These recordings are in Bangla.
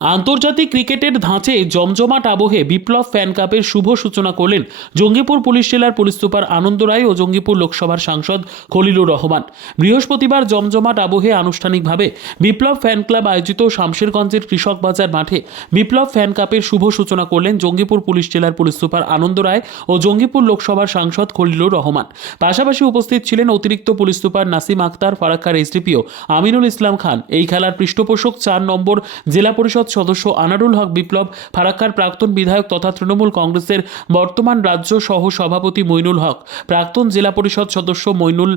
আন্তর্জাতিক ক্রিকেটের ধাঁচে জমজমাট আবহে বিপ্লব ফ্যান কাপের শুভ সূচনা করলেন জঙ্গিপুর পুলিশ জেলার পুলিশ সুপার আনন্দ রায় ও জঙ্গিপুর লোকসভার সাংসদ খলিলুর রহমান। বৃহস্পতিবার জমজমাট আবহে আনুষ্ঠানিকভাবে বিপ্লব ফ্যান ক্লাব আয়োজিত শামশেরগঞ্জের কৃষক বাজার মাঠে বিপ্লব ফ্যান কাপের শুভ সূচনা করলেন জঙ্গিপুর পুলিশ জেলার পুলিশ সুপার আনন্দ রায় ও জঙ্গিপুর লোকসভার সাংসদ খলিলুর রহমান। পাশাপাশি উপস্থিত ছিলেন অতিরিক্ত পুলিশ সুপার নাসিম আক্তার, ফারাক্কার এসডিপিও আমিনুল ইসলাম খান। এই খেলার পৃষ্ঠপোষক চার নম্বর জেলা পরিষদ সদস্য আনারুল হক বিপ্লব ফারাক্কার প্রাক্তন বিধায়ক তথা তৃণমূল কংগ্রেসের বর্তমান রাজ্য সহ সভাপতি মইনুল হক, প্রাক্তন জেলা পরিষদ সদস্য মইনুল,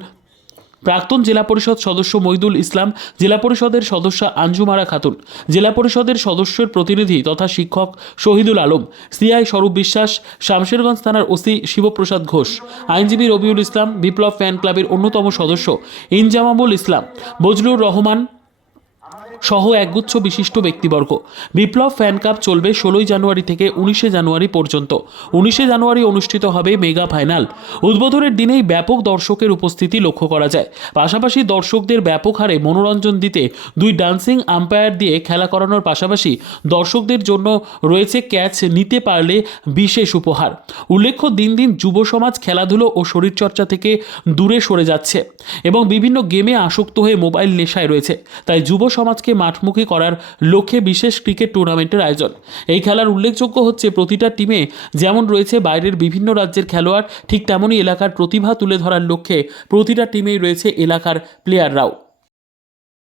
প্রাক্তন জেলা পরিষদ সদস্য মইদুল ইসলাম, জেলা পরিষদের সদস্য আঞ্জুমারা খাতুন, জেলা পরিষদের সদস্যের প্রতিনিধি তথা শিক্ষক শহীদুল আলম, সিআই স্বরূপ বিশ্বাস, শামশেরগঞ্জ থানার ওসি শিবপ্রসাদ ঘোষ, আইনজীবী রবিউল ইসলাম, বিপ্লব ফ্যান ক্লাবের অন্যতম সদস্য ইনজামামুল ইসলাম, বজলুর রহমান সহ একগুচ্ছ বিশিষ্ট ব্যক্তিবর্গ। বিপ্লব ফ্যান কাপ চলবে ষোলোই জানুয়ারি থেকে উনিশে জানুয়ারি পর্যন্ত। উনিশে জানুয়ারি অনুষ্ঠিত হবে মেগা ফাইনাল। উদ্বোধনের দিনেই ব্যাপক দর্শকের উপস্থিতি লক্ষ্য করা যায়। পাশাপাশি দর্শকদের ব্যাপক হারে মনোরঞ্জন দিতে দুই ডান্সিং আম্পায়ার দিয়ে খেলা করানোর পাশাপাশি দর্শকদের জন্য রয়েছে ক্যাচ নিতে পারলে বিশেষ উপহার। উল্লেখ্য, দিন দিন যুব সমাজ খেলাধুলো ও শরীরচর্চা থেকে দূরে সরে যাচ্ছে এবং বিভিন্ন গেমে আসক্ত হয়ে মোবাইল নেশায় রয়েছে। তাই যুব সমাজকে মাঠমুখী করার লক্ষ্যে বিশেষ ক্রিকেট টুর্নামেন্টের আয়োজন। এই খেলার উল্লেখযোগ্য হচ্ছে, প্রতিটা টিমে যেমন রয়েছে বাইরের বিভিন্ন রাজ্যের খেলোয়াড়, ঠিক তেমনই এলাকার প্রতিভা তুলে ধরার লক্ষ্যে প্রতিটা টিমেই রয়েছে এলাকার প্লেয়াররাও।